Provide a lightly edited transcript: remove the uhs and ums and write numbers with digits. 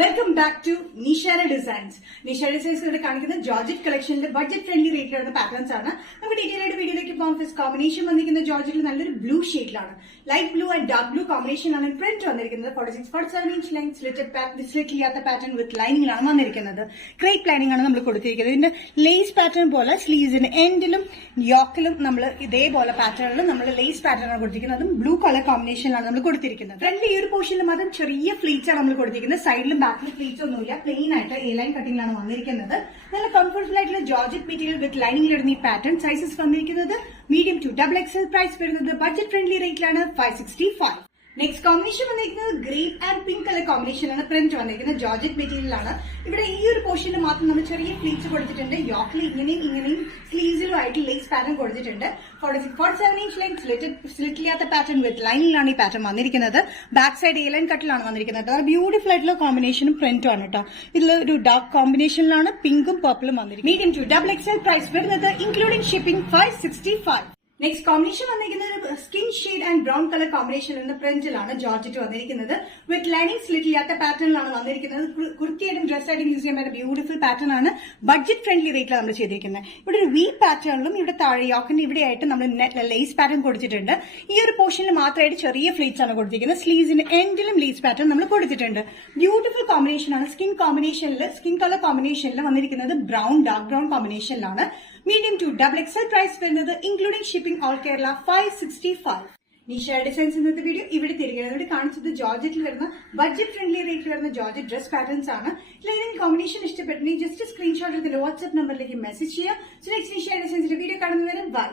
Welcome back to Nishara designs. Nishara designs ഇവിടെ കാണിക്കുന്ന georgette കളക്ഷനിലെ ബഡ്ജറ്റ് ഫ്രണ്ട്ലി റേറ്റിലുള്ള പാറ്റേൺസ് ആണ്. നമുക്ക് ഡീറ്റെയിൽ ആയിട്ട് വീഡിയോയിലേക്ക് പോകാം. ഫസ്റ്റ് കോമ്പിനേഷൻ വന്നിരിക്കുന്ന ജോർജറ്റിൽ നല്ലൊരു ബ്ലൂ ഷെയ്ഡിലാണ്. Light blue and dark blue കോമ്പിനേഷനാണ് പ്രിന്റ് വന്നിരിക്കുന്നത്. 46-47 ഇഞ്ച് ലെങ്ത് സ്ലിറ്റ് ചെയ്യാത്ത പാറ്റേൺ വിത്ത് ലൈനിങ്ങിലാണ് വന്നിരിക്കുന്നത്. ക്രേപ്പ് ലൈനിങ് ആണ് നമ്മൾ കൊടുത്തിരിക്കുന്നത്. ഇതിന്റെ ലേസ് പാറ്റേൺ പോലെ സ്ലീവ്സിന് എൻഡിലും യോക്കിലും നമ്മൾ ഇതേപോലെ പാറ്റേണിലും നമ്മൾ ലേസ് പാറ്റേൺ ആണ് കൊടുത്തിരിക്കുന്നത്. അതും ബ്ലൂ കളർ കോമ്പിനേഷനിലാണ് നമ്മൾ കൊടുത്തിരിക്കുന്നത്. ഫ്രണ്ടിൽ ഈ ഒരു പോർഷനിൽ മാത്രം ചെറിയ ഫ്ലീറ്റ്സ് ആണ് നമ്മൾ കൊടുത്തിരിക്കുന്നത്. സൈഡിലും ബാക്കിലും ഫ്ലീറ്റ്സ് ഒന്നുമില്ല. പ്ലെയിൻ ആയിട്ട് എ ലൈൻ കട്ടിംഗിലാണ് വന്നിരിക്കുന്നത്. നല്ല കംഫർട്ടബിൾ ആയിട്ടുള്ള ജോർജറ്റ് മെറ്റീരിയൽ വിത്ത് ലൈനിംഗ് ഇടുന്ന ഈ പാറ്റേൺ. സൈസസ് വന്നിരിക്കുന്നത് മീഡിയം ടു XXL. പ്രൈസ് വരുന്നത് ബഡ്ജറ്റ് ഫ്രണ്ട്ലി റേറ്റിലാണ് 565. നെക്സ്റ്റ് കോമ്പിനേഷൻ വന്നിരിക്കുന്നത് ഗ്രീൻ ആൻഡ് പിങ്ക് കളർ കോമ്പിനേഷനാണ് പ്രിന്റ് വന്നിരിക്കുന്നത്. ജോർജറ്റ് മെറ്റീരിയലാണ്. ഇവിടെ ഈ ഒരു പോർഷനിൽ മാത്രം നമ്മൾ ചെറിയ ഫ്ലീറ്റ്സ് കൊടുത്തിട്ടുണ്ട്. യോക്കിൽ ഇങ്ങനെയും സ്ലീവ്സിലും ആയിട്ട് ലേസ് പാറ്റേൺ കൊടുത്തിട്ടുണ്ട്. 46-47 ഇഞ്ച് ലെങ്ത് സ്ലിറ്റ് ചെയ്യാത്ത പാറ്റേൺ വിത്ത് ലൈനിലാണ് ഈ പാറ്റേൺ വന്നിരിക്കുന്നത്. ബാക്ക് സൈഡ് എ ലൈൻ കട്ടിലാണ് വന്നിരിക്കുന്നത്. ബ്യൂട്ടിഫുൾ ആയിട്ടുള്ള കോമ്പിനേഷനും പ്രിന്റും ആണ് കേട്ടോ. ഇതിൽ ഒരു ഡാർക്ക് കോമ്പിനേഷനിലാണ് പിങ്കും പർപ്പിളും വന്നിരിക്കുന്നത്. Medium to XXL. പ്രൈസ് വരുന്നത് ഇൻക്ലൂഡിംഗ് ഷിപ്പിംഗ് 565. നെക്സ്റ്റ് കോമ്പിനേഷൻ വന്നിരിക്കുന്നത് ഒരു skin shade and brown colour combination എന്ന പ്രിന്റിലാണ് ജോർജറ്റ് വന്നിരിക്കുന്നത്. വിത്ത് ലൈനിങ് സ്ലിറ്റ് ചെയ്യാത്ത പാറ്റേണിലാണ് വന്നിരിക്കുന്നത്. കുർത്തിയായിട്ടും ഡ്രസ്സായിട്ടും യൂസ് ചെയ്യാൻ പറ്റുന്ന ബ്യൂട്ടിഫുൾ പാറ്റേൺ ആണ്. ബഡ്ജറ്റ് ഫ്രണ്ട്ലി റേറ്റിലാണ് നമ്മൾ ചെയ്തിരിക്കുന്നത്. ഇവിടെ ഒരു വി പാറ്റേണിലും ഇവിടെ താഴെ യോക്കിന്റെ ഇവിടെയായിട്ട് നമ്മൾ ലേസ് പാറ്റേൺ കൊടുത്തിട്ടുണ്ട്. ഈ ഒരു പോർഷനിൽ മാത്രമായിട്ട് ചെറിയ ഫ്ലീറ്റ്സ് ആണ് കൊടുത്തിരിക്കുന്നത്. സ്ലീവ്സിന്റെ എൻഡിലും ലേസ് പാറ്റേൺ നമ്മൾ കൊടുത്തിട്ടുണ്ട്. ബ്യൂട്ടിഫുൾ കോമ്പിനേഷൻ ആണ്. സ്കിൻ കളർ കോമ്പിനേഷനിൽ വന്നിരിക്കുന്നത് ഡാർക്ക് ബ്രൗൺ കോമ്പിനേഷനിലാണ്. Medium to XXL. പ്രൈസ് വരുന്നത് including shipping all Kerala 565. Nisha designs ഇന്നത്തെ വീഡിയോ ഇവിടെ തിരികെ കാണിച്ചത് ജോർജറ്റിൽ വരുന്ന ബഡ്ജറ്റ് ഫ്രണ്ട്ലി റേറ്റിൽ വരുന്ന ജോർജറ്റ് ഡ്രസ് പാറ്റേൺസ് ആണ്. ഇതിൽ കോമ്പിനേഷൻ ഇഷ്ടപ്പെട്ടെങ്കിൽ ജസ്റ്റ് സ്ക്രീൻഷോട്ട് എടുത്തിട്ട് വാട്സ്ആപ്പ് നമ്പറിലേക്ക് മെസ്സേജ് ചെയ്യാം. നെക്സ്റ്റ് നിഷ ഡിസൈൻസിന്റെ വീഡിയോ കാണുന്നവരെ ബൈ.